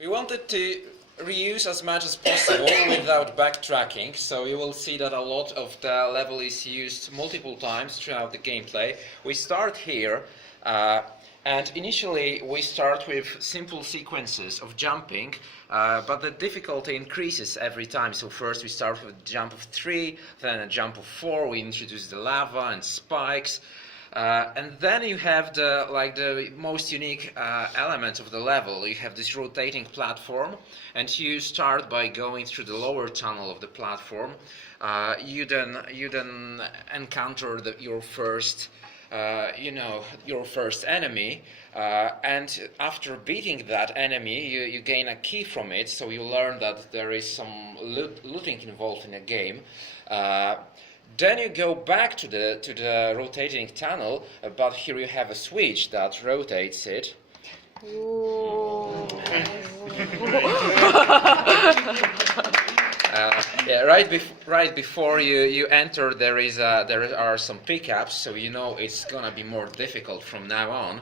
We wanted to reuse as much as possible without backtracking, so you will see that a lot of the level is used multiple times throughout the gameplay. We start here, and initially we start with simple sequences of jumping, but the difficulty increases every time. So first we start with a jump of 3, then a jump of 4, we introduce the lava and spikes. And then you have the most unique element of the level. You have this rotating platform, and you start by going through the lower tunnel of the platform. You then encounter your first enemy, and after beating that enemy, you gain a key from it. So you learn that there is some looting involved in the game. Then you go back to the rotating tunnel, but here you have a switch that rotates it. Right before you enter, there are some pickups, so you know it's gonna be more difficult from now on.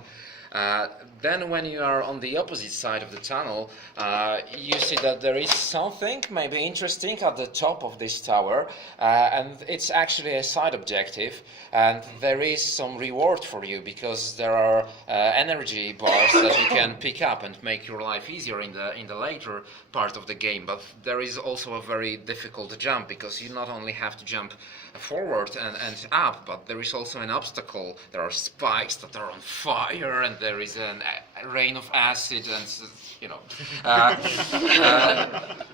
Then when you are on the opposite side of the tunnel, you see that there is something maybe interesting at the top of this tower, and it's actually a side objective, and there is some reward for you because there are energy bars that you can pick up and make your life easier in the later part of the game. But there is also a very difficult jump because you not only have to jump forward and up, but there is also an obstacle. There are spikes that are on fire, and there is a rain of acid, and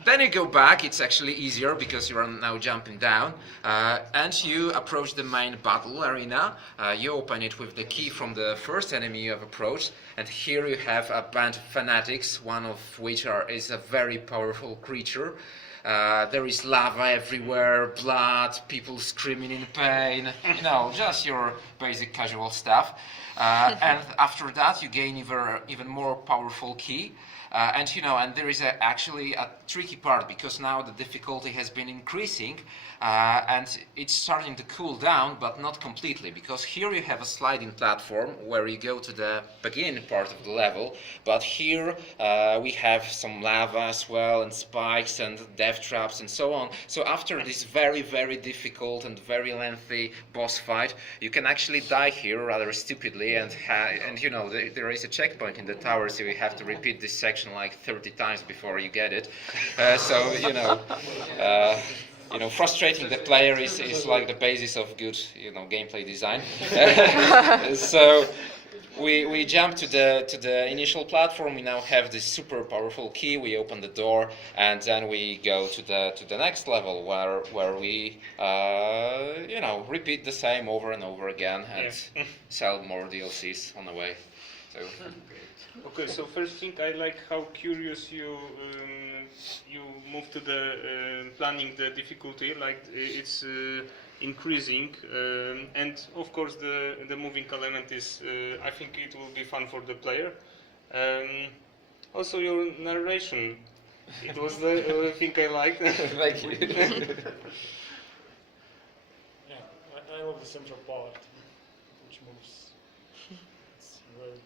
then you go back. It's actually easier because you are now jumping down, and you approach the main battle arena. You open it with the key from the first enemy you have approached, and here you have a band of fanatics, one of which is a very powerful creature. There is lava everywhere, blood, people screaming in pain, just your basic casual stuff. And after that you gain even more powerful key. And there is actually a tricky part because now the difficulty has been increasing, and it's starting to cool down, but not completely, because here you have a sliding platform where you go to the beginning part of the level, but here we have some lava as well, and spikes and death traps and so on. So after this very, very difficult and very lengthy boss fight, you can actually die here rather stupidly, and there is a checkpoint in the tower, so you have to repeat this section like 30 times before you get it. Frustrating the player is like the basis of good, gameplay design. So we jump to the initial platform. We now have this super powerful key. We open the door, and then we go to the next level where we repeat the same over and over again and sell more DLCs on the way. So. Okay, so first thing, I like how curious you move to the planning the difficulty, like it's increasing, and of course the moving element is, I think it will be fun for the player. Also your narration, it was the thing I liked. Thank you. Yeah, I love the central part, which moves. It's very